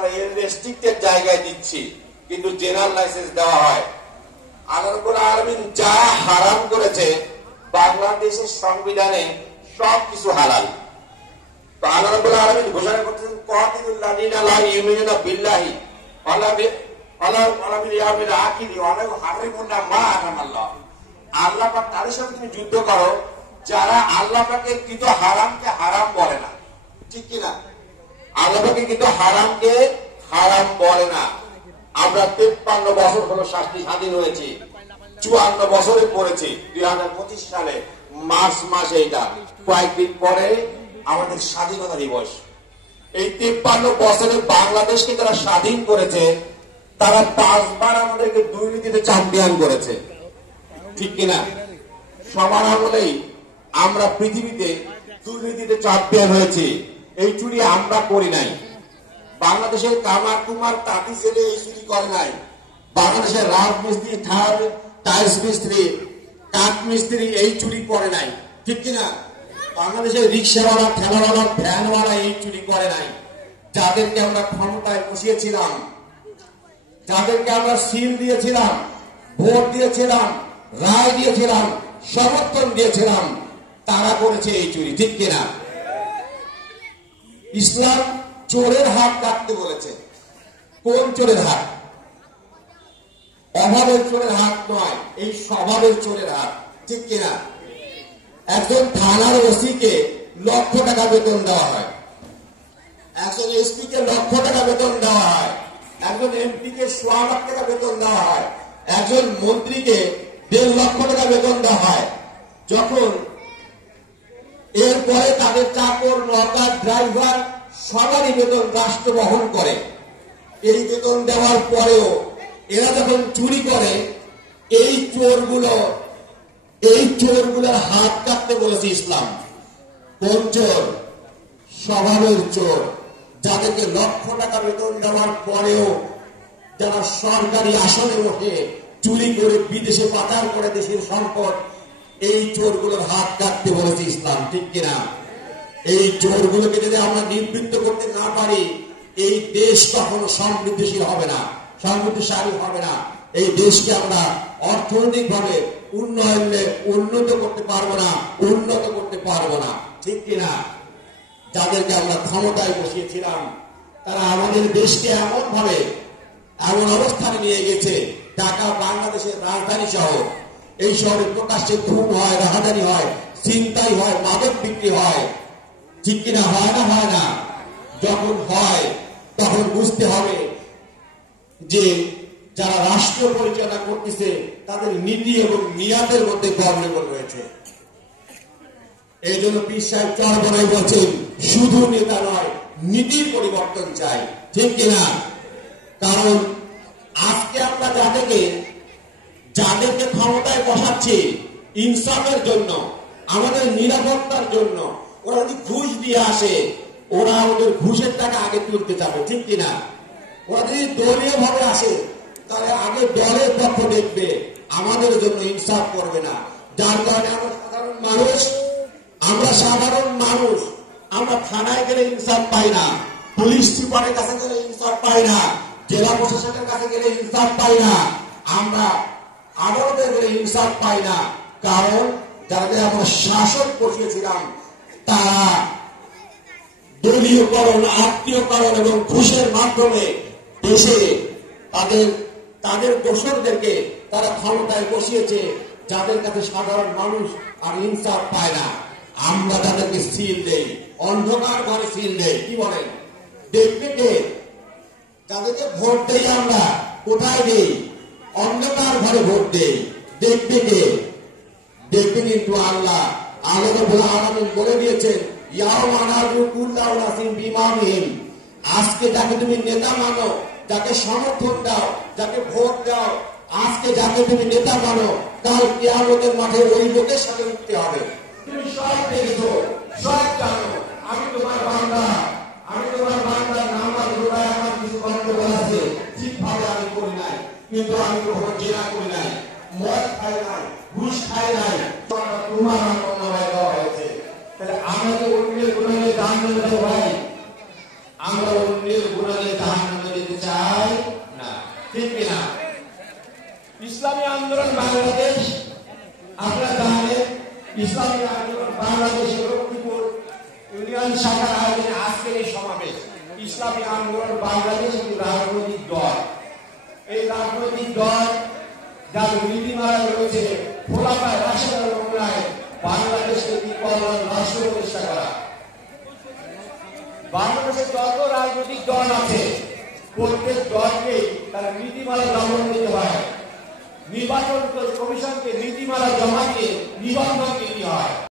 আমরা রেস্ট্রিক্টেড জায়গায় দিচ্ছি, কিন্তু জেনারেল লাইসেন্স দেওয়া হয়। আল্লাহ রাব্বুল আলামিন যা হারাম করেছে বাংলাদেশের সংবিধানে সবকিছু হালাল। তো আল্লাহ রাব্বুল আলামিন ঘোষণা করতেছেন কাতিলুল্লাযিনা লা ইউমিনুনা বিল্লাহি ওয়ালা বিল ইয়াউমিল আখির ওয়া লা ইউহাররিমুনা মা হারামাল্লাহ। আল্লাহ পাক তাদের সাথে তুমি যুদ্ধ করো যারা আল্লাহ পাকের কৃত হারামকে হারাম বলে না, ঠিক কিনা? আল্লাহ পাকের কৃত হারামকে হারাম বলে না। আমরা 53 বছর হলো স্বাধীন হয়েছি, 54 বছরে পড়েছি 2025 সালে মার্চ মাসে। এটা কয়েকদিন পরে আমাদের স্বাধীনতা দিবস। এই 53 বছরে বাংলাদেশকে যারা স্বাধীন করেছে তারা 5 বার আমাদেরকে দুর্নীতিতে চ্যাম্পিয়ন করেছে, ঠিক কিনা? সবার আমলেই আমরা পৃথিবীতে দুর্নীতিতে চ্যাম্পিয়ন হয়েছি। এই চুরি আমরা করি নাই। বাংলাদেশের কামার কুমার তাঁতি ছেলে এই চুরি করে নাই। বাংলাদেশের রাজমিস্ত্রি, টাইলস মিস্ত্রি, কাঠ মিস্ত্রি এই চুরি করে নাই, ঠিক কিনা? বাংলাদেশের রিক্সাওয়ালা, ঠেলাওয়ালা, ভ্যানওয়ালা এই চুরি করে নাই। যাদেরকে আমরা ক্ষমতায় বসিয়েছিলাম, যাদেরকে আমরা সিল দিয়েছিলাম, ভোট দিয়েছিলাম, রায় দিয়েছিলাম, সমর্থন দিয়েছিলাম, তারা করেছে এই চুরি, ঠিক কিনা? ইসলাম চোরের হাত কাটতে বলেছে। কোন চোরের হাত? অভাবের চোরের হাত নয়, এই স্বভাবের চোরের হাত, ঠিক কিনা? একজন থানার ওসিকে লক্ষ টাকা বেতন দেওয়া হয়, একজন এসপি কে লক্ষ টাকা বেতন দেওয়া হয়, একজন এমপি কে 1.5 লাখ টাকা বেতন দেওয়া হয়, একজন মন্ত্রীকে 1.5 লক্ষ টাকা বেতন দেওয়া হয়। যখন এরপরে তাদের চাকর, নৌকার, ড্রাইভার সবারই বেতন রাষ্ট্র বহন করে। এই বেতন দেওয়ার পরেও এরা যখন চুরি করে, এই চোরগুলোর হাত কাটতে বলেছে ইসলাম। কোন চোর? স্বভাবের চোর, যাদেরকে লক্ষ টাকা বেতন দেওয়ার পরেও যারা সরকারি আসনে ওঠে চুরি করে বিদেশে পাচার করে দেশের সম্পদ, এই চোরগুলোর হাত কাটতে বলেছে ইসলাম, ঠিক কিনা? এই চোরগুলোকে যদি আমরা নিবৃত্ত করতে না পারি, এই দেশ কখনো সমৃদ্ধিশীল হবে না, সমৃদ্ধিশালী হবে না। এই দেশকে আমরা অর্থনৈতিক ভাবে উন্নত করতে পারবো না, উন্নত করতে পারবো না, ঠিক কিনা? যাদেরকে আমরা ক্ষমতায় বসিয়েছিলাম তারা আমাদের দেশকে এমন অবস্থানে নিয়ে গেছে, ঢাকা বাংলাদেশের রাজধানী শহর। এই শহরে প্রকাশ্যে খুন হয়, রাহাজানি হয়, ছিনতাই হয়, মাদক বিক্রি হয়, ঠিক কিনা? হয় না? হয় না? যখন হয় তখন বুঝতে হবে যে যারা রাষ্ট্র পরিচালনা করতেছে তাদের নীতি এবং নিয়াতের মধ্যে গন্ডগোল রয়েছে। এই জন্য পীর সাহেব চরমনাই বলছেন, শুধু নেতা নয়, নীতির পরিবর্তন চাই, ঠিক কিনা? কারণ আজকে আমরা যাদেরকে ক্ষমতায় বসাচ্ছি ইনসাফের জন্য, আমাদের নিরাপত্তার জন্য, ওরা যদি ঘুষ দিয়ে আসে, ওরা ওদের ঘুষের টাকা আগে তুলতে যাবে, ঠিক কিনা? ওরা যদি দলীয় ভাবে আসে তাহলে আগে দলের পক্ষ দেখবে, আমাদের জন্য ইনসাফ করবে না। যার কারণে আমরা সাধারণ মানুষ আমরা থানায় গেলে ইনসাফ পাই না, পুলিশ সুপারের কাছে গেলে ইনসাফ পাই না, জেলা প্রশাসনের কাছে গেলে ইনসাফ পাই না, আমরা আদালতে গেলে ইনসাফ পাই না। কারণ যারা আমরা শাসক বসিয়েছিলাম তারা দলীয়করণ, আত্মীয়করণ এবং ঘুষের মাধ্যমে দেশে তাদের দোসরদেরকে তারা ক্ষমতায় বসিয়েছে, যাদের কাছে সাধারণ মানুষ আর ইনসাফ পায় না। আমরা তাদেরকে সিল দেই, অন্ধকার ঘরে সিল দেই। কি বলেন? দেখবে কে? যাদেরকে ভোট দেই আমরা কোথায় দেই? অন্ধকার ঘরে ভোট দেই। দেখবে কে? দেখবে কিন্তু আল্লাহ রাব্বুল আলামিন বলে দিয়েছেন, ইয়াউমা নাদউ কুল্লা উনাসিন বিইমামিহিম। আজকে যাকে তুমি নেতা মানো, যাকে সমর্থন দাও, যাকে ভোট দাও, আজকে যাকে তুমি নেতা মানো, কাল কিয়ামতের মাঠে ওই লোকের সাথে উঠতে হবে। তুমি সব দেখছো, সব জানো, আমি তোমার বান্দা, নামাজ রোজা আমার কিছু কর্তব্য আছে, ঠিকভাবে আমি করি নাই, কিন্তু আমি কখনো জেনা করি নাই, মদ খাই নাই, ঘুষ খাই নাই, তোমার আমল নামায় দেওয়া হয়েছে। তাহলে আমরা তো অন্যের গুনাহে জাহান্নামে যাব ভাই। আমরা অন্যের গুণাকে জাহান্নামে যেতে চাই না, ঠিক কিনা? ইসলামী আন্দোলন বাংলাদেশ, আপনারা জানেন ইসলামী আন্দোলন বাংলাদেশের লক্ষ্মীপুর ইউনিয়ন শাখার আয়োজনে আজকের এই সমাবেশ। ইসলামী আন্দোলন বাংলাদেশ একটি রাজনৈতিক দল। এই রাজনৈতিক দল যার নীতিমালা রয়েছে খোলাপায় রাশেদার মামলায় বাংলাদেশকে বিকল্প রাষ্ট্র প্রতিষ্ঠা করা। বাংলাদেশের যত রাজনৈতিক দল আছে প্রত্যেক দলকে তার নীতিমালা জমা দিতে হয়, নির্বাচন কমিশনকে নীতিমালা জমা দিয়ে নিবন্ধন দিতে হয়।